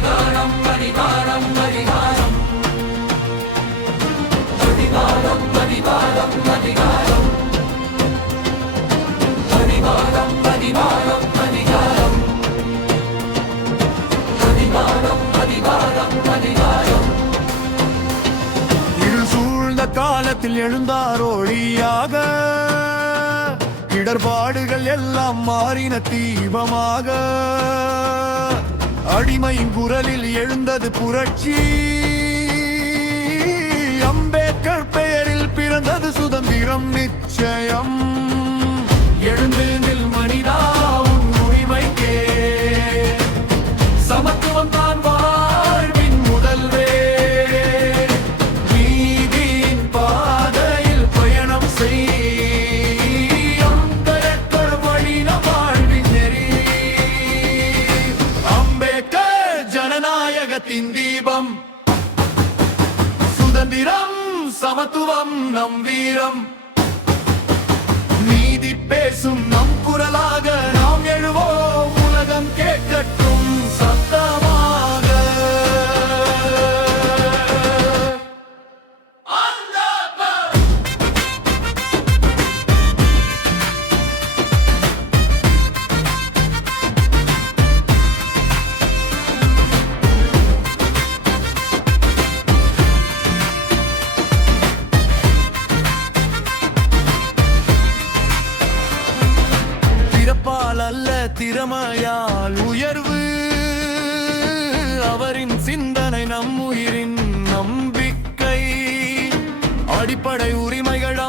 அதிகாரம் அதிகாரம் அதிகாரம் அதிகாரம் அதிகாரம் அதிகாரம் அதிகாரம் அதிகாரம் அதிகாரம் அதிகாரம் அதிகாரம் அதிகாரம் இருள் சூழ்ந்த காலத்தில் எழுந்தார் ஒளியாக, இடர்பாடுகள் எல்லாம் மாறின தீபமாக. அடிமையின் குரலில் எழுந்தது புரட்சி, அம்பேத்கர் பெயரில் பிறந்தது சுதந்திரம் நிச்சயம். எழுந்து நில் மனிதா, உன் உரிமைக்கே சமத்துவம் தான் வாழ்வின் முதல்வே. நீதியின் பாதையில் பயணம் செய், அம்பேத்கர் வழின வாழ்வின் நெறி. அம்பேத்கர் ஜனநாயகத்தின் தீபம், சுதந்திரம் சமத்துவம் நம் வீரம். நீதி பேசும் நம் குரலாக நாம் எழுவோம், உலகம் கேட்கட்டும் சத்தமாக. பிறப்பால் அல்ல திறமையால் உயர்வு, அவரின் சிந்தனை நம் உயிரின் நம்பிக்கை. அடிப்படை உரிமைகள்